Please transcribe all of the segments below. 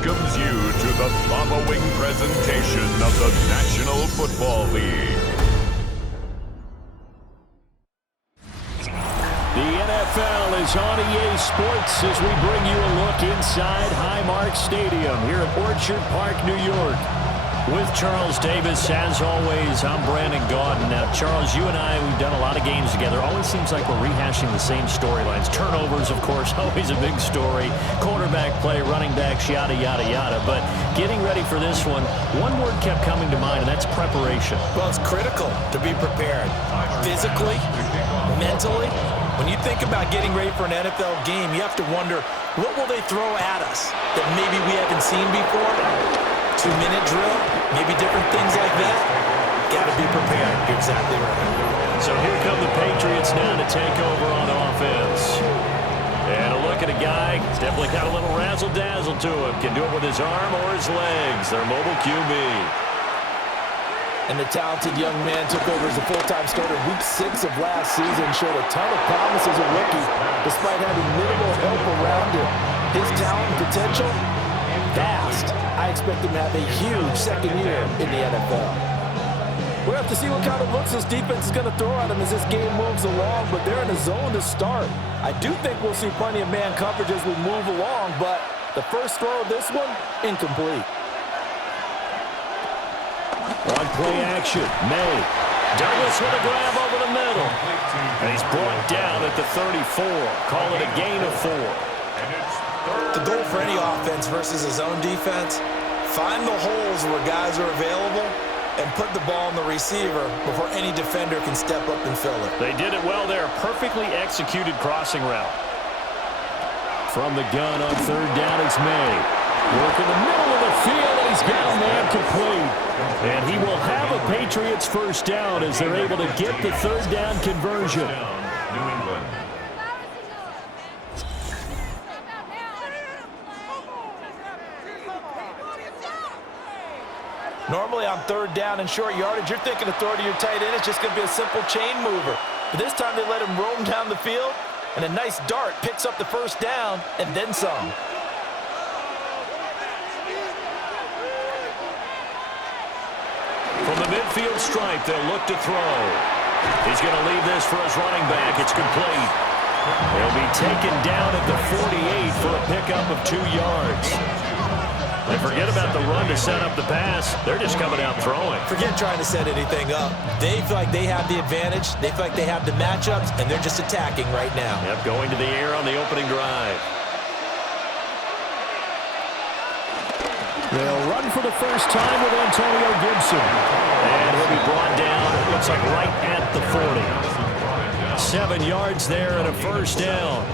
welcomes you to the following presentation of the National Football League. The NFL is on EA Sports as we bring you a look inside Highmark Stadium here at Orchard Park, New York. With Charles Davis, as always, I'm Brandon Gaudin. Now, Charles, you and I, we've done a lot of games together. Always seems like we're rehashing the same storylines. Turnovers, of course, always a big story. Quarterback play, running backs, yada, yada, yada. But getting ready for this one word kept coming to mind, and that's preparation. Well, it's critical to be prepared. Physically, mentally. When you think about getting ready for an NFL game, you have to wonder, what will they throw at us that maybe we haven't seen before? 2-minute drill, maybe different things like that. Got to be prepared. You're exactly right. So here come the Patriots now to take over on offense. And a look at a guy, he's definitely got a little razzle-dazzle to him. Can do it with his arm or his legs. Their mobile QB. And the talented young man took over as a full-time starter week 6 of last season. Showed a ton of promise as a rookie, despite having minimal help around him. His talent and potential, vast. I expect him to have a huge second year in the NFL. We'll have to see what kind of looks this defense is going to throw at him as this game moves along, but they're in a zone to start. I do think we'll see plenty of man coverage as we move along, but the first throw of this one, incomplete. On play action, May. Douglas with a grab over the middle. And he's brought down at the 34. Call it a gain of 4. The goal for any offense versus his own defense, find the holes where guys are available and put the ball on the receiver before any defender can step up and fill it. They did it well there. Perfectly executed crossing route. From the gun on third down, it's May. Work in the middle of the field, and he's got a man complete. And he will have a Patriots first down as they're able to get the third down conversion. New England. Normally on third down and short yardage, you're thinking to throw to your tight end. It's just going to be a simple chain mover. But this time they let him roam down the field, and a nice dart picks up the first down and then some. From the midfield stripe, they'll look to throw. He's going to leave this for his running back. It's complete. He'll be taken down at the 48 for a pickup of 2 yards. They forget about the run to set up the pass. They're just coming out throwing. Forget trying to set anything up. They feel like they have the advantage. They feel like they have the matchups, and they're just attacking right now. Yep, going to the air on the opening drive. They'll run for the first time with Antonio Gibson. And he'll be brought down, it looks like right at the 40. 7 yards there and a first down.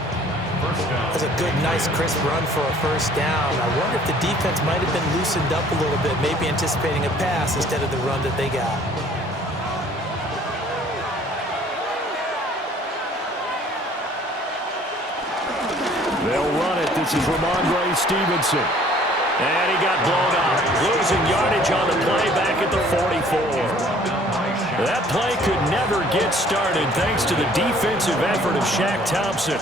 That's a good, nice, crisp run for a first down. I wonder if the defense might have been loosened up a little bit, maybe anticipating a pass instead of the run that they got. They'll run it. This is Ramondre Stevenson. And he got blown up. Losing yardage on the play back at the 44. That play could never get started thanks to the defensive effort of Shaq Thompson.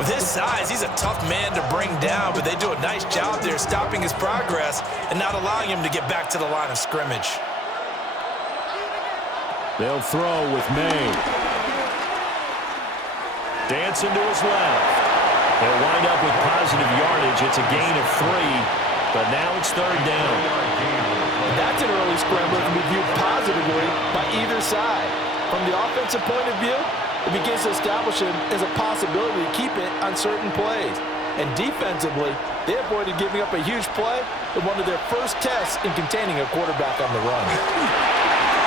With his size, he's a tough man to bring down, but they do a nice job there stopping his progress and not allowing him to get back to the line of scrimmage. They'll throw with May. Dancing to his left. They'll wind up with positive yardage. It's a gain of 3, but now it's third down. That's an early scrambler to be viewed positively by either side. From the offensive point of view, it begins to establish it as a possibility to keep it on certain plays. And defensively, they avoided giving up a huge play in one of their first tests in containing a quarterback on the run.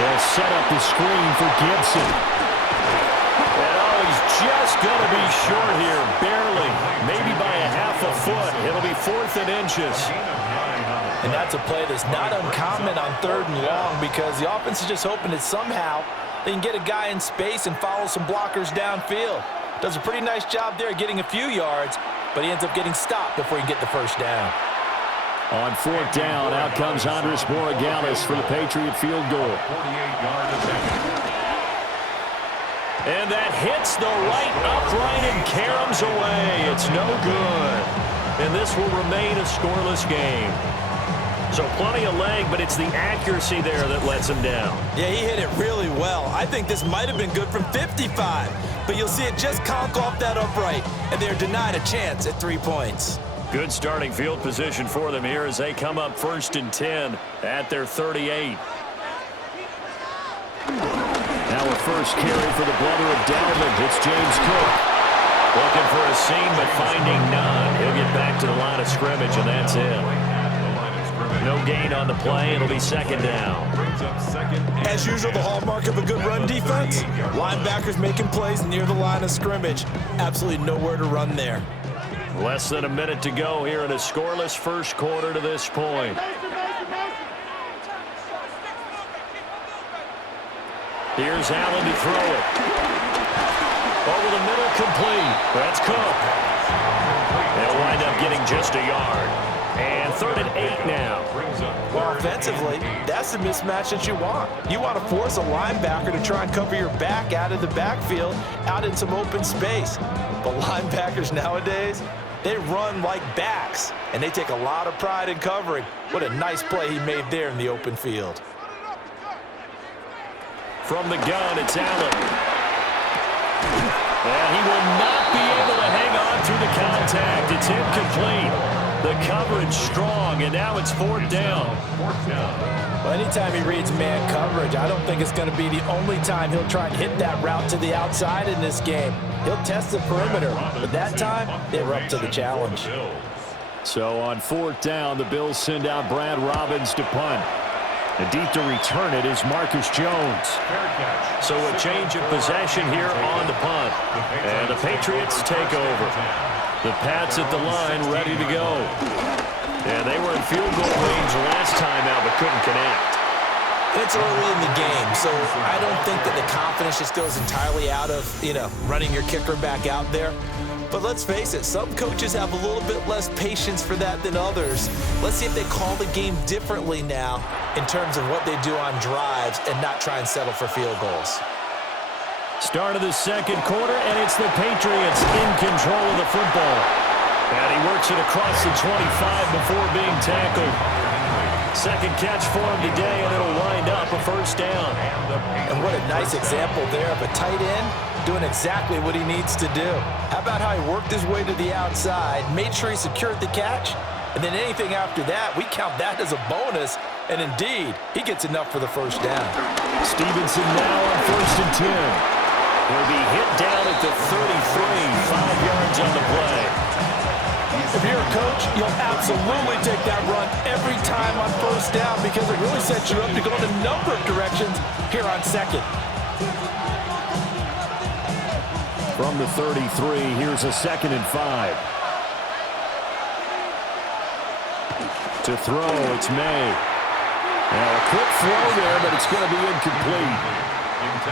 They'll set up the screen for Gibson. And he's just going to be short here, barely, maybe by a half a foot. It'll be 4th and inches. And that's a play that's not uncommon on third and long because the offense is just hoping that somehow they can get a guy in space and follow some blockers downfield. Does a pretty nice job there getting a few yards, but he ends up getting stopped before he can get the first down. On 4th down, out comes Andres Borregales for the Patriot field goal. And that hits the right upright and caroms away. It's no good. and this will remain a scoreless game. So plenty of leg, but it's the accuracy there that lets him down. Yeah, he hit it really well. I think this might have been good from 55, but you'll see it just conk off that upright, and they're denied a chance at 3 points. Good starting field position for them here as they come up 1st and 10 at their 38. Now a first carry for the brother of Dalvin. It's James Cook. Looking for a seam, but finding none. He'll get back to the line of scrimmage, and that's it. No gain on the play. It'll be 2nd down. As usual, the hallmark of a good run defense, linebackers making plays near the line of scrimmage. Absolutely nowhere to run there. Less than a minute to go here in a scoreless first quarter to this point. Here's Allen to throw it. Over the middle, complete. That's Cook. They'll wind up getting just a yard. And 3rd and 8 now. Well, offensively, that's the mismatch that you want. You want to force a linebacker to try and cover your back out of the backfield, out in some open space. But linebackers nowadays, they run like backs, and they take a lot of pride in covering. What a nice play he made there in the open field. From the gun, it's Allen. And he will not be able to hang on through the contact. It's incomplete. The coverage strong, and now it's 4th down. Well, anytime he reads man coverage, I don't think it's going to be the only time he'll try and hit that route to the outside in this game. He'll test the perimeter, but that time, they were up to the challenge. So on 4th down, the Bills send out Brad Robbins to punt. And deep to return it is Marcus Jones. So a change of possession here on the punt. And the Patriots take over. The Pats at the line ready to go. And they were in field goal range last time out but couldn't connect. It's early in the game, so I don't think that the confidence just goes entirely out of, running your kicker back out there. But let's face it, some coaches have a little bit less patience for that than others. Let's see if they call the game differently now in terms of what they do on drives and not try and settle for field goals. Start of the 2nd quarter, and it's the Patriots in control of the football. And he works it across the 25 before being tackled. 2nd catch for him today, and it'll wind up a 1st down. And what a nice example there of a tight end doing exactly what he needs to do. How about how he worked his way to the outside, made sure he secured the catch, and then anything after that, we count that as a bonus. And indeed, he gets enough for the 1st down. Stevenson now on 1st and 10. He'll be hit down at the 33, 5 yards on the play. If you're a coach, you'll absolutely take that run every time on 1st down because it really sets you up to go in a number of directions here on 2nd. From the 33, here's a 2nd and 5. To throw, it's May. Now a quick throw there, but it's going to be incomplete.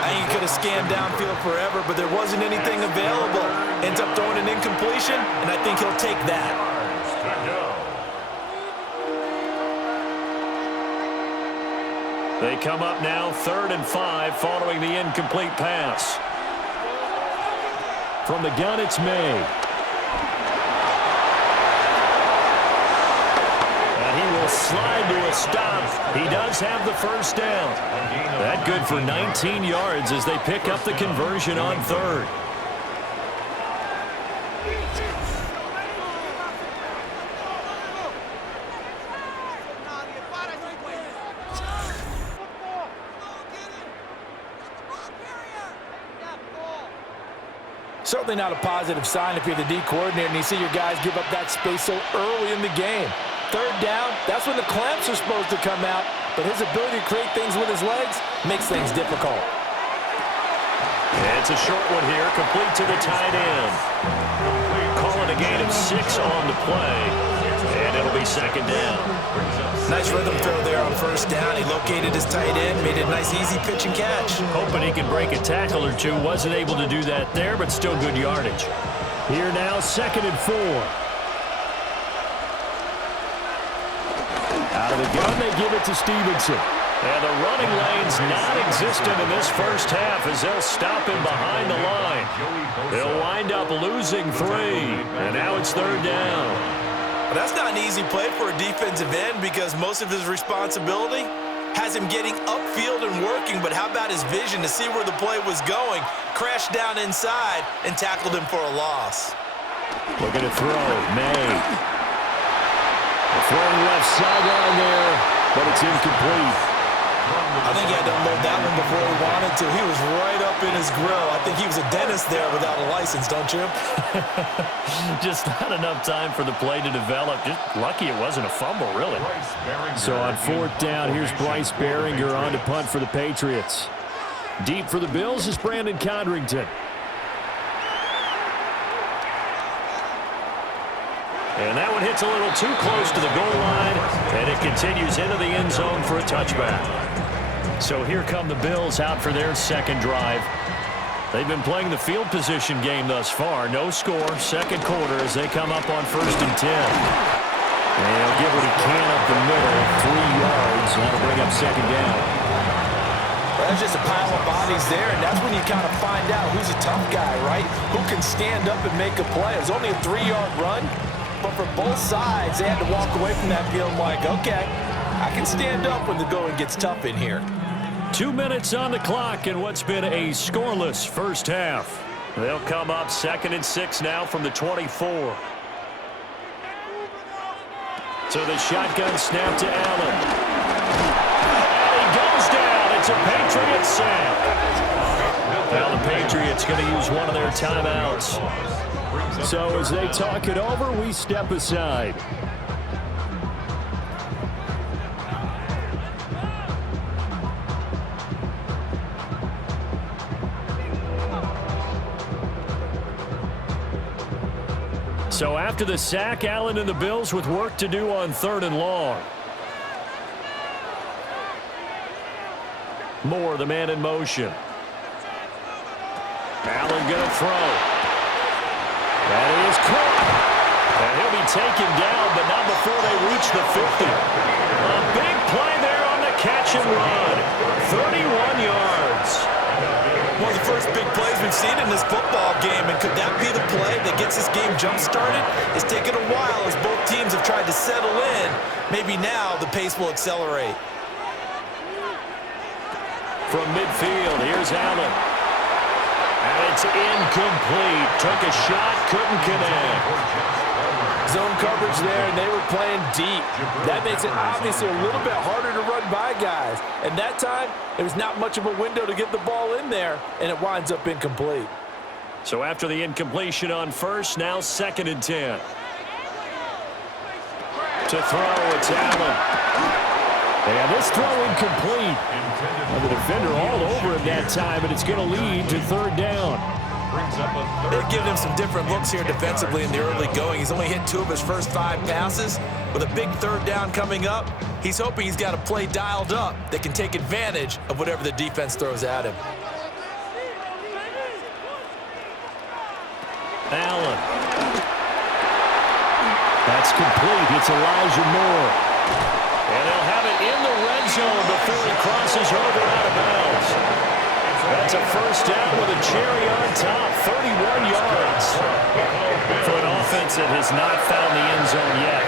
I ain't could have scanned downfield forever, but there wasn't anything available. Ends up throwing an incompletion, and I think he'll take that. They come up now 3rd and 5 following the incomplete pass. From the gun, it's May. And he will slide to a stop. He does have the 1st down. That good for 19 yards as they pick up the conversion on 3rd. Certainly not a positive sign if you're the D coordinator and you see your guys give up that space so early in the game. 3rd down, that's when the clamps are supposed to come out, but his ability to create things with his legs makes things difficult. It's a short one here, complete to the tight end. Calling a gain of 6 on the play, and it'll be 2nd down. Nice rhythm throw there on 1st down. He located his tight end, made a nice easy pitch and catch. Hoping he could break a tackle or two. Wasn't able to do that there, but still good yardage. Here now, 2nd and 4. Out of the gun, they give it to Stevenson. And the running lane's non-existent in this first half as they'll stop him behind the line. They'll wind up losing 3, and now it's 3rd down. But that's not an easy play for a defensive end because most of his responsibility has him getting upfield and working, but how about his vision to see where the play was going, crashed down inside, and tackled him for a loss. Looking to throw, May. Throwing left sideline there, but it's incomplete. I think he had to unload that one before he wanted to. He was right up in his grill. I think he was a dentist there without a license, don't you? Just not enough time for the play to develop. Just lucky it wasn't a fumble, really. So on fourth down, here's Bryce Behringer on to punt for the Patriots. Deep for the Bills is Brandon Codrington. And that one hits a little too close to the goal line, and it continues into the end zone for a touchback. So here come the Bills out for their second drive. They've been playing the field position game thus far. No score, second quarter as they come up on 1st and 10. And he'll get what he can up the middle, 3 yards. That'll bring up second down. Well, there's just a pile of bodies there, and that's when you kind of find out who's a tough guy, right? Who can stand up and make a play. It was only a 3-yard run. But for both sides, they had to walk away from that feeling like, okay, I can stand up when the going gets tough in here. 2 minutes on the clock in what's been a scoreless first half. They'll come up 2nd and 6 now from the 24. So the shotgun snap to Allen. And he goes down. It's a Patriots sack. Now the Patriots going to use one of their timeouts. So as they talk it over, we step aside. So after the sack, Allen and the Bills with work to do on 3rd and long. Moore, the man in motion. Allen going to throw. That is caught. And he'll be taken down, but not before they reach the 50. A big play there on the catch and run. 31 yards. One of the first big plays we've seen in this football game, and could that be the play that gets this game jump-started? It's taken a while as both teams have tried to settle in. Maybe now the pace will accelerate. From midfield, here's Allen. And it's incomplete. Took a shot, couldn't connect. Zone coverage there, and they were playing deep. That makes it obviously a little bit harder to run by guys. And that time, there was not much of a window to get the ball in there, and it winds up incomplete. So after the incompletion on first, now 2nd and 10. To throw, it's Allen. And this throw incomplete. And the defender all over him that time, and it's going to lead to 3rd down. They've given him some different looks here defensively in the early going. He's only hit 2 of his first 5 passes. With a big 3rd down coming up, he's hoping he's got a play dialed up that can take advantage of whatever the defense throws at him. Allen. That's complete. It's Elijah Moore. And they'll have it in the red zone before he crosses over out of bounds. That's a first down with a cherry on top, 31 yards. For an offense that has not found the end zone yet,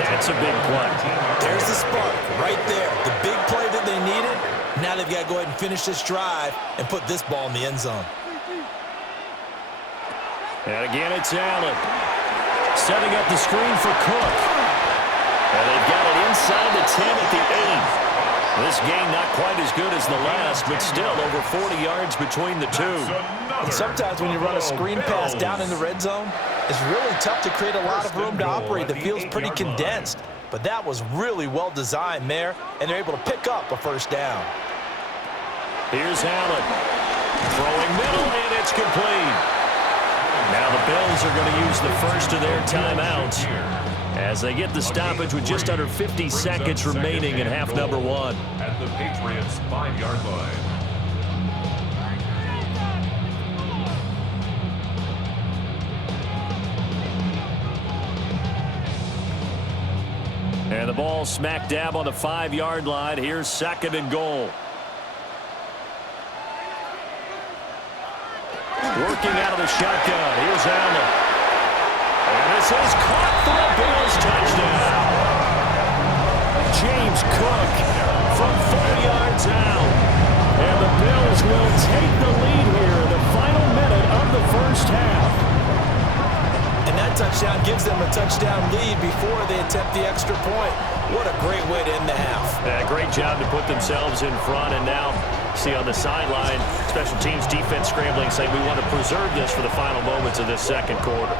that's a big play. There's the spark right there. The big play that they needed. Now they've got to go ahead and finish this drive and put this ball in the end zone. And again, it's Allen. Setting up the screen for Cook. And they've got it inside the 10 at the 8. This game not quite as good as the last, but still over 40 yards between the two. And sometimes when you run a screen pass down in the red zone, it's really tough to create a lot of room to operate. The field's pretty condensed. But that was really well designed there, and they're able to pick up a first down. Here's Allen. Throwing middle, and it's complete. Now the Bills are going to use the first of their timeouts as they get the stoppage with just under 50 seconds remaining in half number 1. At the Patriots' 5-yard line. And the ball smack dab on the 5-yard line. Here's 2nd and goal. Working out of the shotgun. Here's Allen. And this is caught for a Bills touchdown. James Cook from 4 yards out. And the Bills will take the lead here in the final minute of the first half. And that touchdown gives them a touchdown lead before they attempt the extra point. What a great way to end the half. Yeah, great job to put themselves in front. And now, see on the sideline, special teams defense scrambling, saying we want to preserve this for the final moments of this second quarter.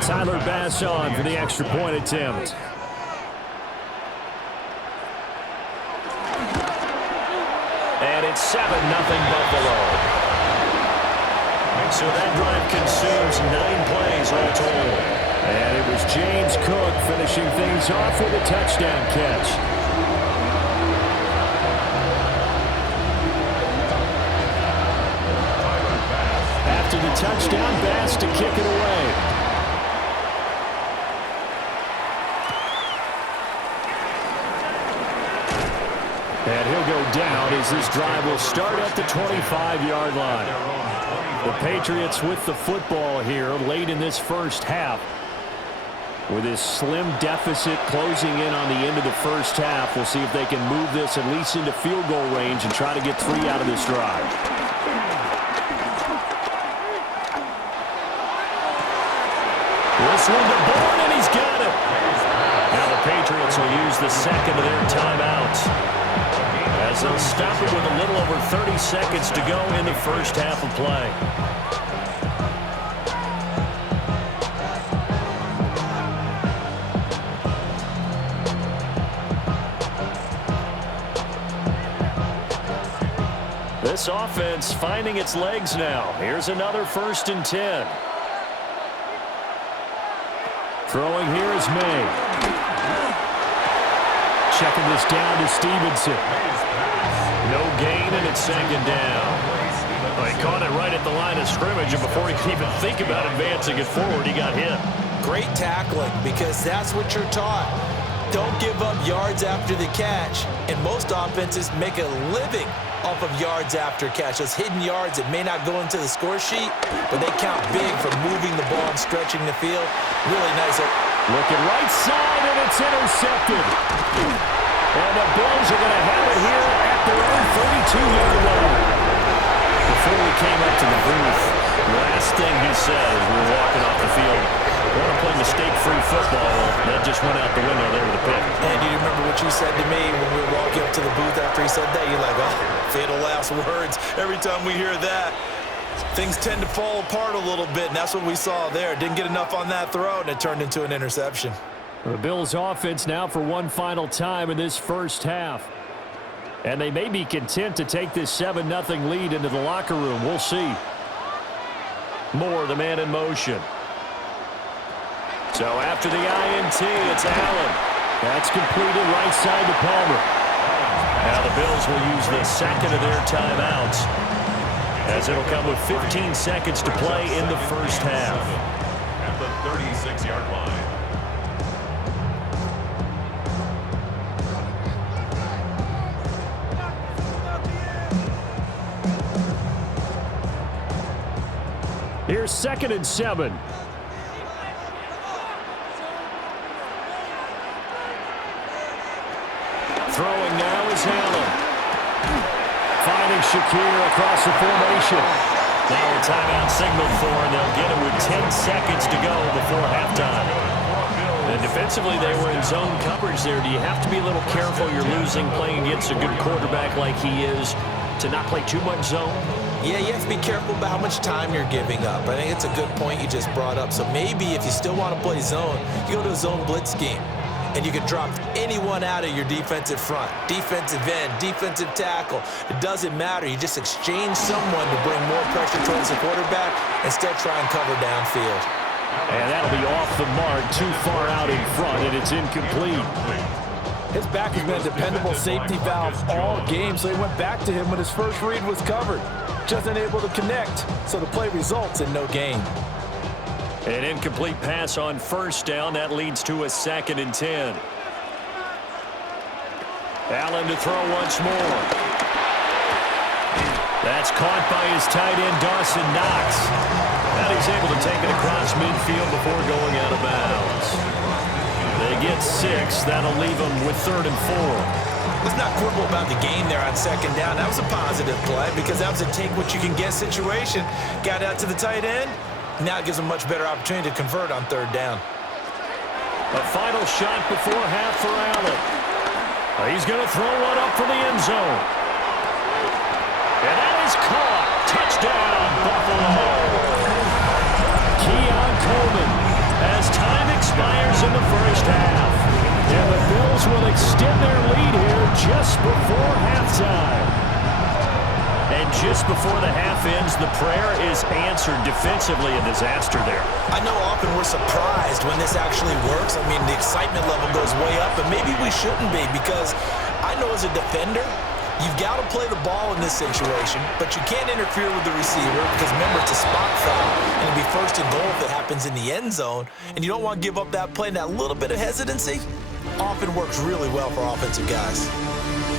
Tyler Bass on for the extra point attempt. And it's 7-0 Buffalo. So that drive consumes 9 plays all total. And it was James Cook finishing things off with a touchdown catch. After the touchdown, Bass to kick it away. And he'll go down as this drive will start at the 25-yard line. The Patriots with the football here late in this first half. With this slim deficit closing in on the end of the first half, we'll see if they can move this at least into field goal range and try to get 3 out of this drive. This one to Bourne, and he's got it. Now the Patriots will use the second of their timeouts, as they'll stop it with a little over 30 seconds to go in the first half of play. This offense finding its legs now. Here's another 1st and 10. Throwing here is May. Checking this down to Stevenson. No gain, and it's 2nd down. Well, he caught it right at the line of scrimmage, and before he could even think about advancing it forward, he got hit. Great tackling, because that's what you're taught. Don't give up yards after the catch, and most offenses make a living off of yards after catch. Those hidden yards that may not go into the score sheet, but they count big for moving the ball and stretching the field. Really nice. Looking right side, and it's intercepted. And the Bills are going to have it here at their own 32-yard line. Before we came up to the booth, the last thing he said as we were walking off the field, I want to play mistake-free football. That just went out the window there with a pick. And you remember what you said to me when we were walking up to the booth after he said that? You're like, oh, fatal last words. Every time we hear that, things tend to fall apart a little bit, and that's what we saw there. Didn't get enough on that throw, and it turned into an interception. The Bills offense now for one final time in this first half. And they may be content to take this 7-0 lead into the locker room. We'll see. Moore, the man in motion. So after the INT, it's Allen. That's completed right side to Palmer. Now the Bills will use the second of their timeouts, as it'll come with 15 seconds to play in the first half. At the 36-yard line. Here's 2nd and 7. Throwing now is Allen. Finding Shakir across the formation. Now a timeout signaled for, and they'll get it with 10 seconds to go before halftime. And defensively, they were in zone coverage there. Do you have to be a little careful? You're losing playing against a good quarterback like he is to not play too much zone? Yeah, you have to be careful about how much time you're giving up. I think it's a good point you just brought up. So maybe if you still want to play zone, you go to a zone blitz scheme, and you can drop anyone out of your defensive front, defensive end, defensive tackle. It doesn't matter. You just exchange someone to bring more pressure towards the quarterback and still try and cover downfield. And that'll be off the mark, too far out in front, and it's incomplete. His back has been a dependable safety valve all game, so he went back to him when his first read was covered. Just unable to connect, so the play results in no gain. An incomplete pass on first down. That leads to a 2nd and 10. Allen to throw once more. That's caught by his tight end, Dawson Knox. And he's able to take it across midfield before going out of bounds. They get 6. That'll leave them with 3rd and 4. Let's not quibble about the game there on 2nd down. That was a positive play because that was a take-what-you-can-get situation. Got out to the tight end. Now it gives them a much better opportunity to convert on 3rd down. A final shot before half for Allen. He's going to throw one up for the end zone. And that is caught. Touchdown, Buffalo. Keon Coleman as time expires in the first half. And the Bills will extend their lead here just before halftime. And just before the half ends, the prayer is answered defensively. A disaster there. I know often we're surprised when this actually works. I mean, the excitement level goes way up, but maybe we shouldn't be because I know as a defender, you've got to play the ball in this situation, but you can't interfere with the receiver because, remember, it's a spot foul, and it'll be 1st and goal if it happens in the end zone, and you don't want to give up that play. And that little bit of hesitancy often works really well for offensive guys.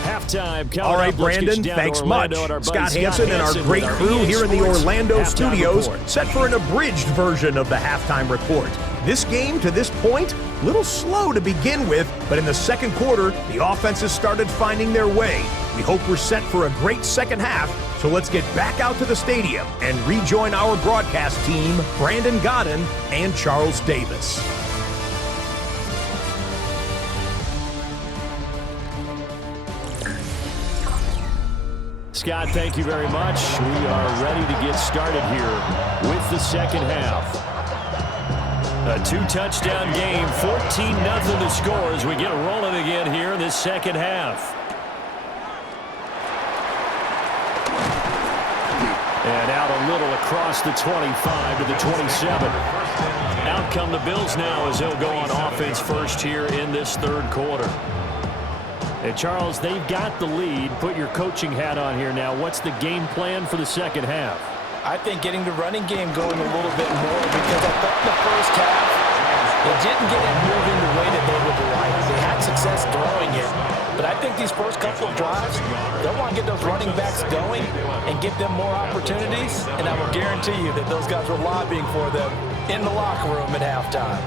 Halftime. All right, Brandon, thanks much. Scott Hansen and our great crew here in the Orlando studios set for an abridged version of the halftime report. This game, to this point, a little slow to begin with, but in the 2nd quarter, the offenses started finding their way. We hope we're set for a great 2nd half, so let's get back out to the stadium and rejoin our broadcast team, Brandon Godden and Charles Davis. Scott, thank you very much. We are ready to get started here with the 2nd half. A 2-touchdown game, 14-0 to score as we get rolling again here in this 2nd half. And out a little across the 25 to the 27. Out come the Bills now as they'll go on offense first here in this 3rd quarter. And Charles, they've got the lead. Put your coaching hat on here now. What's the game plan for the 2nd half? I think getting the running game going a little bit more because I thought in the first half they didn't get it moving the way that they would like. They had success throwing it, but I think these first couple of drives, they'll want to get those running backs going and give them more opportunities, and I will guarantee you that those guys were lobbying for them in the locker room at halftime.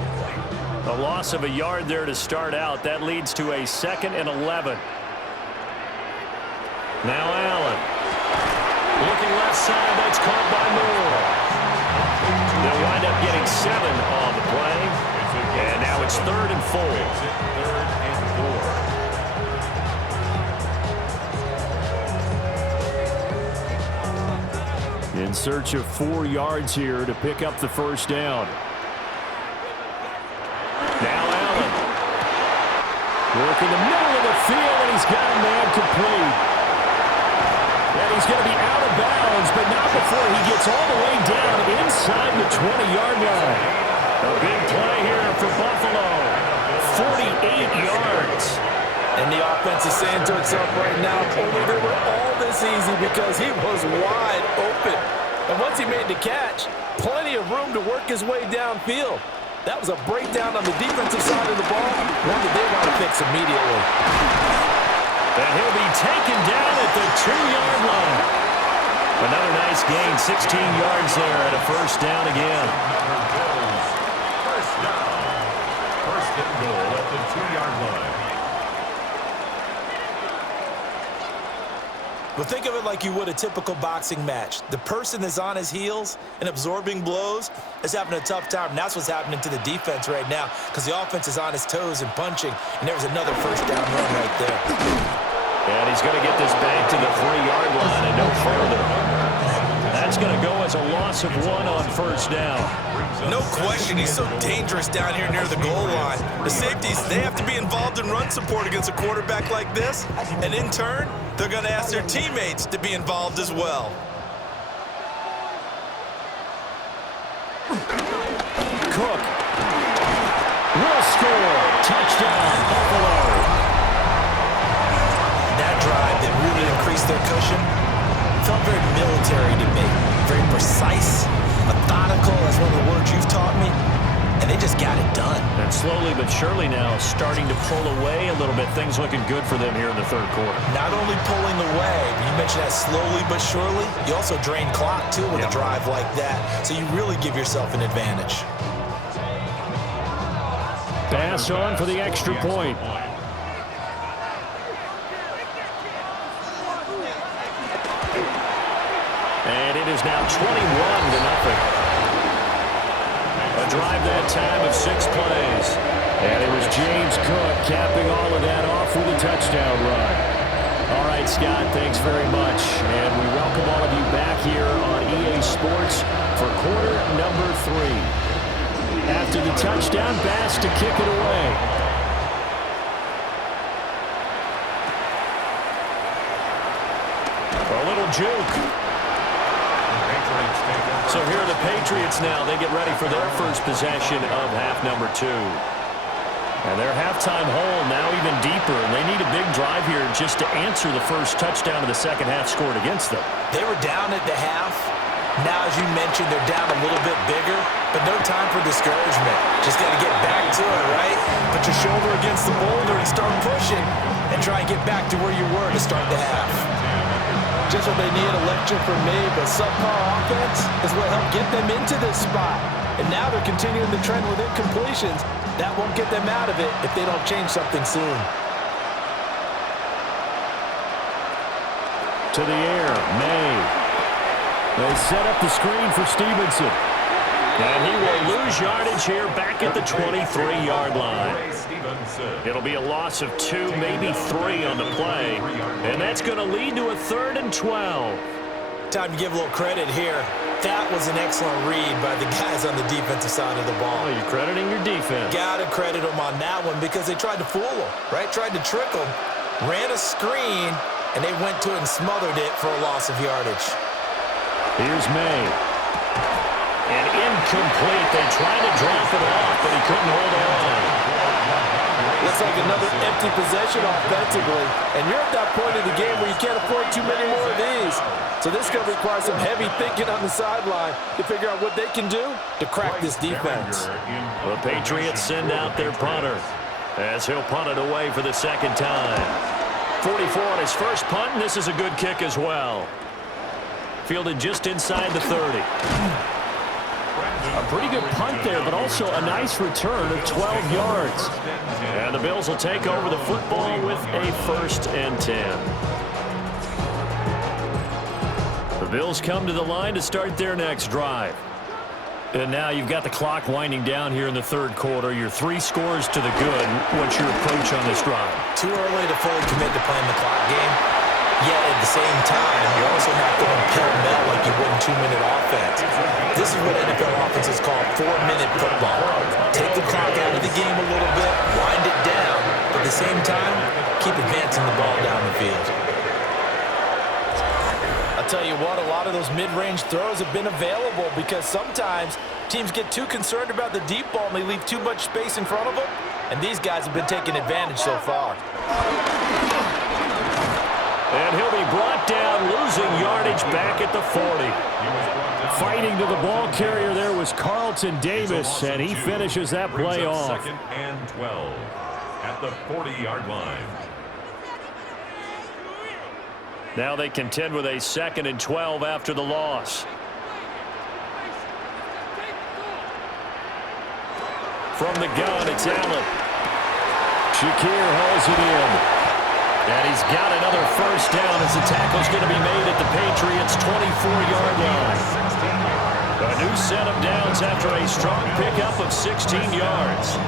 A loss of a yard there to start out. That leads to a 2nd and 11. Now Allen. Looking left side, that's caught by Moore. They'll wind up getting 7 on the play. And now it's 3rd and 4. In search of 4 yards here to pick up the 1st down. Now Allen. Working the middle of the field, and he's got a man complete. And he's going to be out of bounds, but not before he gets all the way down inside the 20-yard line. A big play here for Buffalo. 48 yards. And the offense is saying to itself right now, only they were all this easy because he was wide open. And once he made the catch, plenty of room to work his way downfield. That was a breakdown on the defensive side of the ball, one that they want to fix immediately. And he'll be taken down at the 2-yard line. Another nice gain, 16 yards there at a 1st down again. First down. 1st and goal at the 2-yard line. But think of it like you would a typical boxing match. The person that's on his heels and absorbing blows is having a tough time. And that's what's happening to the defense right now because the offense is on his toes and punching. And there was another 1st down run right there. And he's going to get this back to the 3-yard line and no further. That's going to go as a loss of 1 on 1st down. No question, he's so dangerous down here near the goal line. The safeties, they have to be involved in run support against a quarterback like this. And in turn, they're going to ask their teammates to be involved as well. Cook will score. Touchdown, Buffalo. That drive that really increased their cushion felt very military to me. Very precise, methodical, that's one of the words you've taught me. and they just got it done. And slowly but surely now starting to pull away a little bit. Things looking good for them here in the third quarter. Not only pulling away, but you mentioned that slowly but surely, you also drain clock, too, with a drive like that. So you really give yourself an advantage. Pass on for the extra point. And it is now 21-0. A drive that time of 6 plays. And it was James Cook capping all of that off with a touchdown run. All right, Scott, thanks very much. And we welcome all of you back here on EA Sports for quarter number 3. After the touchdown, Bass to kick it away. A little juke. So here are the Patriots now. They get ready for their first possession of half number 2. And their halftime hole now even deeper. And they need a big drive here just to answer the first touchdown of the second half scored against them. They were down at the half. Now, as you mentioned, they're down a little bit bigger, but no time for discouragement. Just got to get back to it, right? Put your shoulder against the boulder and start pushing and try and get back to where you were to start the half. Just what they need, a lecture from me, but subpar offense is what helped get them into this spot. And now they're continuing the trend with incompletions. That won't get them out of it if they don't change something soon. To the air, May. They set up the screen for Stevenson. And he will lose yardage here back at the 23-yard line. It'll be a loss of 2, maybe 3 on the play. And that's going to lead to a 3rd and 12. Time to give a little credit here. That was an excellent read by the guys on the defensive side of the ball. Oh, you're crediting your defense. Got to credit them on that one because they tried to fool them, right? Tried to trick them, ran a screen, and they went to it and smothered it for a loss of yardage. Here's May. And incomplete. They tried to drop it off, but he couldn't hold on. Looks like another empty possession offensively. And you're at that point in the game where you can't afford too many more of these. So this is going to require some heavy thinking on the sideline to figure out what they can do to crack this defense. The Patriots send out their punter as he'll punt it away for the second time. 44 on his first punt, and this is a good kick as well. Fielded just inside the 30. A pretty good punt there, but also a nice return of 12 yards. And the Bills will take over the football with a 1st and 10. The Bills come to the line to start their next drive. And now you've got the clock winding down here in the third quarter. Your 3 scores to the good. What's your approach on this drive? Too early to fully commit to playing the clock game. Yet at the same time, you're also not going pell-mell like you would in 2-minute offense. This is what NFL offenses call 4-minute football. Take the clock out of the game a little bit, wind it down, but at the same time, keep advancing the ball down the field. I'll tell you what, a lot of those mid-range throws have been available because sometimes teams get too concerned about the deep ball and they leave too much space in front of them, and these guys have been taking advantage so far. And he'll be brought down, losing yardage back at the 40. Fighting to the ball carrier there was Carlton Davis, and he finishes that play off. 2nd and 12 at the 40-yard line. Now they contend with a 2nd and 12 after the loss. From the gun, it's Allen. Shakir hauls it in. And he's got another 1st down as the tackle's going to be made at the Patriots' 24-yard line. A new set of downs after a strong pickup of 16 yards.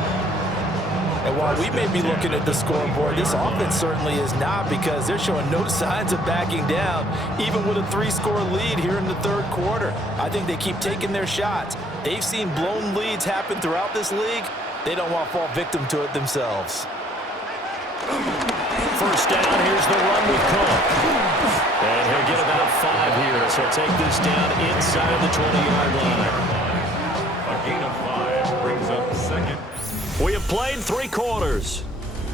And while we may be looking at the scoreboard, this offense certainly is not because they're showing no signs of backing down, even with a 3-score lead here in the third quarter. I think they keep taking their shots. They've seen blown leads happen throughout this league. They don't want to fall victim to it themselves. 1st down, here's the run with Cook. And he'll get about 5 here as he'll take this down inside the 20-yard line. A gain of 5 brings up 2nd. We have played 3 quarters.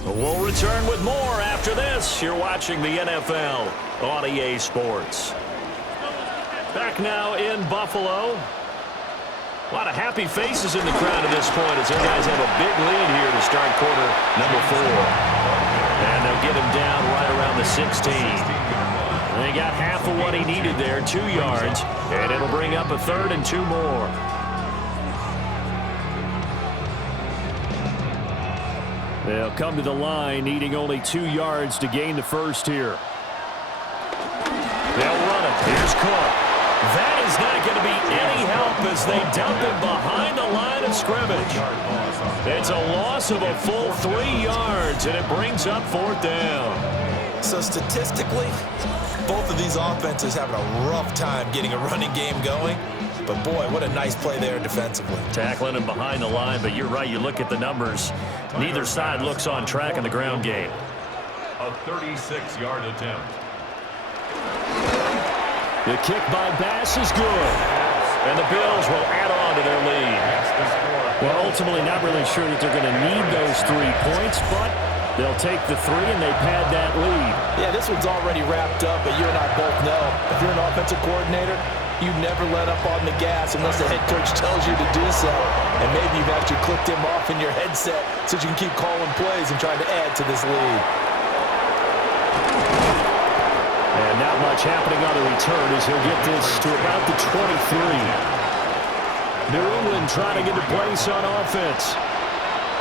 We'll return with more after this. You're watching the NFL on EA Sports. Back now in Buffalo. A lot of happy faces in the crowd at this point as their guys have a big lead here to start quarter number 4. And they'll get him down right around the 16. And they got half of what he needed there, 2 yards. And it'll bring up a 3rd and 2 more. They'll come to the line needing only 2 yards to gain the first here. They'll run it. Here's Cook. That is not going to be any help as they dump him behind the line of scrimmage. It's a loss of a full 3 yards, and it brings up 4th down. So statistically, both of these offenses having a rough time getting a running game going. But boy, what a nice play there defensively. Tackling him behind the line, but you're right, you look at the numbers. Neither side looks on track in the ground game. A 36-yard attempt. The kick by Bass is good. And the Bills will add on to their lead. Well, ultimately not really sure that they're going to need those 3 points, but they'll take the 3 and they pad that lead. Yeah, this one's already wrapped up, but you and I both know if you're an offensive coordinator, you never let up on the gas unless the head coach tells you to do so. And maybe you've actually clicked him off in your headset so you can keep calling plays and trying to add to this lead. And not much happening on the return as he'll get this to about the 23. New England trying to get a place on offense.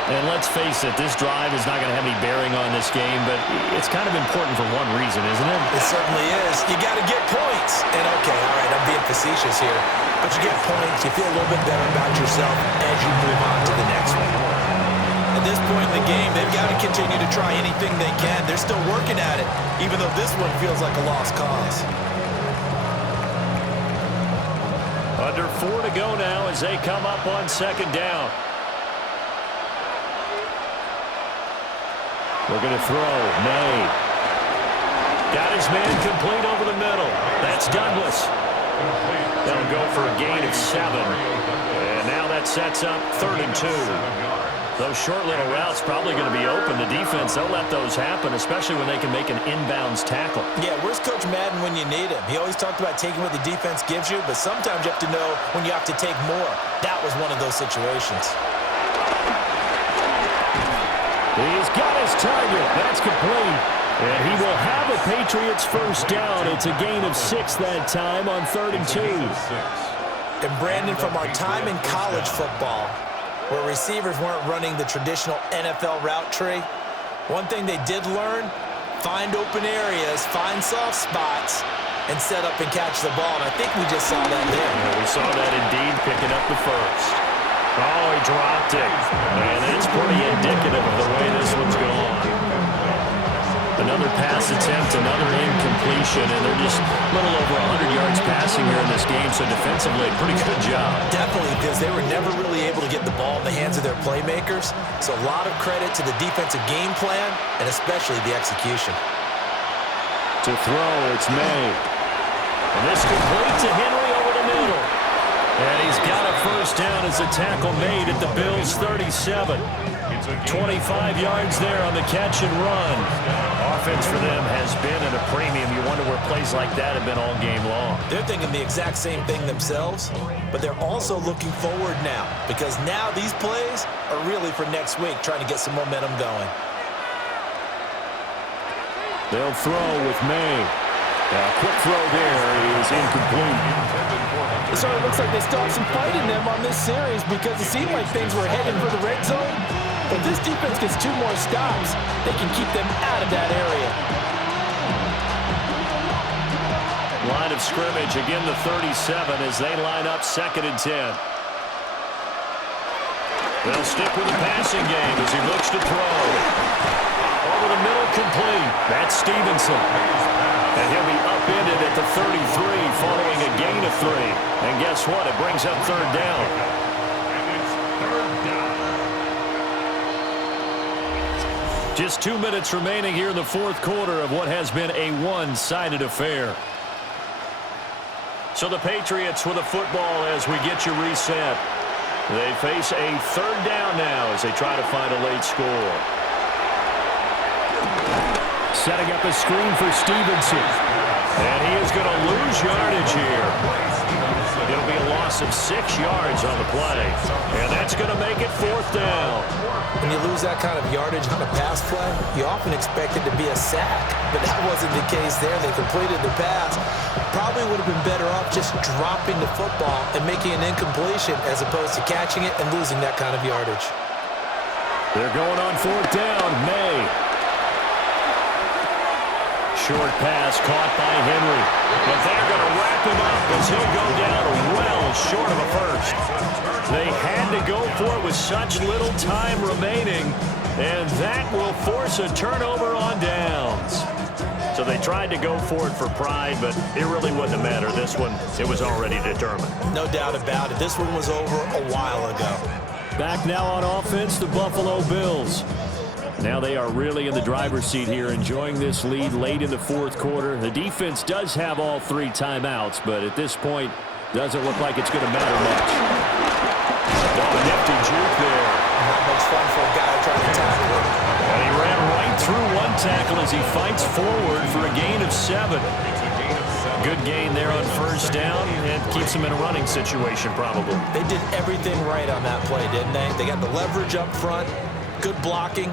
And let's face it, this drive is not going to have any bearing on this game, but it's kind of important for one reason, isn't it? It certainly is. You got to get points. And okay, all right, I'm being facetious here, but you get points, you feel a little bit better about yourself as you move on to the next one. At this point in the game, they've got to continue to try anything they can. They're still working at it, even though this one feels like a lost cause. Under 4 to go now as they come up on 2nd down. We're going to throw. May. Got his man complete over the middle. That's Douglas. That'll go for a gain of 7. And now that sets up 3rd and 2. Those short little routes probably going to be open. The defense, they'll let those happen, especially when they can make an inbounds tackle. Yeah, where's Coach Madden when you need him? He always talked about taking what the defense gives you, but sometimes you have to know when you have to take more. That was one of those situations. He's got his target. That's complete. And he will have a Patriots first down. It's a gain of 6 that time on 3rd and 2. And Brandon, from our time in college football, where receivers weren't running the traditional NFL route tree, one thing they did learn, find open areas, find soft spots, and set up and catch the ball. And I think we just saw that there. Yeah, we saw that indeed, picking up the first. Oh, he dropped it. And that's pretty indicative of the way this one's going. Another pass attempt, another incompletion, and they're just a little over 100 yards passing here in this game, so defensively, pretty good job. Definitely, because they were never really able to get the ball in the hands of their playmakers, so a lot of credit to the defensive game plan, and especially the execution. To throw, it's May. And this complete to Henry over the middle. And he's got a first down as a tackle made at the Bills' 37. 25 yards there on the catch and run. Offense for them has been at a premium. You wonder where plays like that have been all game long. They're thinking the exact same thing themselves, but they're also looking forward now, because now these plays are really for next week, trying to get some momentum going. They'll throw with May. A quick throw there is incomplete. It sort of looks like they still have some fight in them on this series because it seemed like things were heading for the red zone. But if this defense gets 2 more stops, they can keep them out of that area. Line of scrimmage, again the 37 as they line up 2nd and 10. They'll stick with the passing game as he looks to throw. Over the middle, complete. That's Stevenson. And he'll be upended at the 33 following a gain of 3. And guess what? It brings up 3rd down. Just 2 minutes remaining here in the 4th quarter of what has been a one-sided affair. So the Patriots with a football as we get you reset. They face a 3rd down now as they try to find a late score. Setting up a screen for Stevenson. And he is going to lose yardage here. It'll be a loss of 6 yards on the play. And that's going to make it 4th down. When you lose that kind of yardage on a pass play, you often expect it to be a sack. But that wasn't the case there. They completed the pass. Probably would have been better off just dropping the football and making an incompletion as opposed to catching it and losing that kind of yardage. They're going on 4th down. May. Short pass caught by Henry. But they're going to wrap him up as he'll go down well short of a first. They had to go for it with such little time remaining, and that will force a turnover on downs. So they tried to go for it for pride, but it really wouldn't have mattered. This one, it was already determined. No doubt about it. This one was over a while ago. Back now on offense, the Buffalo Bills. Now they are really in the driver's seat here, enjoying this lead late in the 4th quarter. The defense does have all 3 timeouts, but at this point, doesn't look like it's going to matter much. Oh, nifty juke there. Not much fun for a guy trying to tackle him. And he ran right through one tackle as he fights forward for a gain of 7. Good gain there on 1st down and keeps him in a running situation probably. They did everything right on that play, didn't they? They got the leverage up front, good blocking,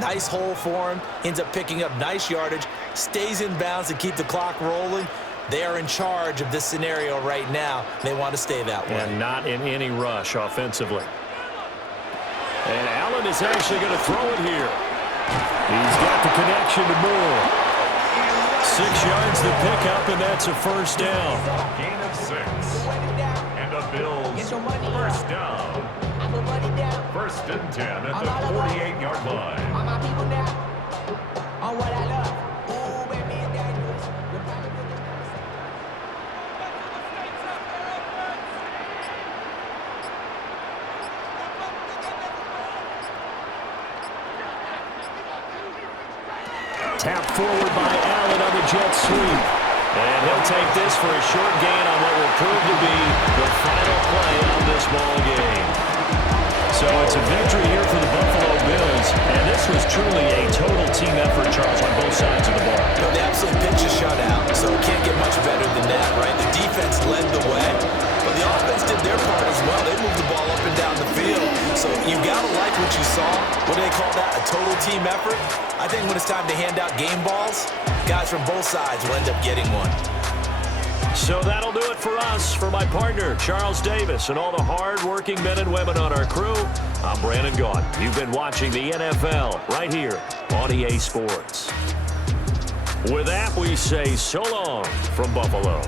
nice hole for him, ends up picking up nice yardage, stays in bounds to keep the clock rolling. They are in charge of this scenario right now. They want to stay that way. And not in any rush offensively. And Allen is actually going to throw it here. He's got the connection to Moore. 6 yards to pick up, and that's a 1st down. Gain of 6. And the Bills 1st down. 1st and 10 at the 48-yard line. All my people now, on what I love. Ooh, baby, Tap forward by Allen on the jet sweep. And he'll take this for a short gain on what will prove to be the final play of this ball game. So it's a victory here for the Buffalo Bills, and this was truly a total team effort, Charles, on both sides of the ball. No, the absolute pitch is shut out, so it can't get much better than that, right? The defense led the way, but the offense did their part as well. They moved the ball up and down the field, so you got to like what you saw. What do they call that, a total team effort? I think when it's time to hand out game balls, guys from both sides will end up getting one. So that'll do it for us. For my partner, Charles Davis, and all the hard-working men and women on our crew, I'm Brandon Gaudin. You've been watching the NFL right here on EA Sports. With that, we say so long from Buffalo.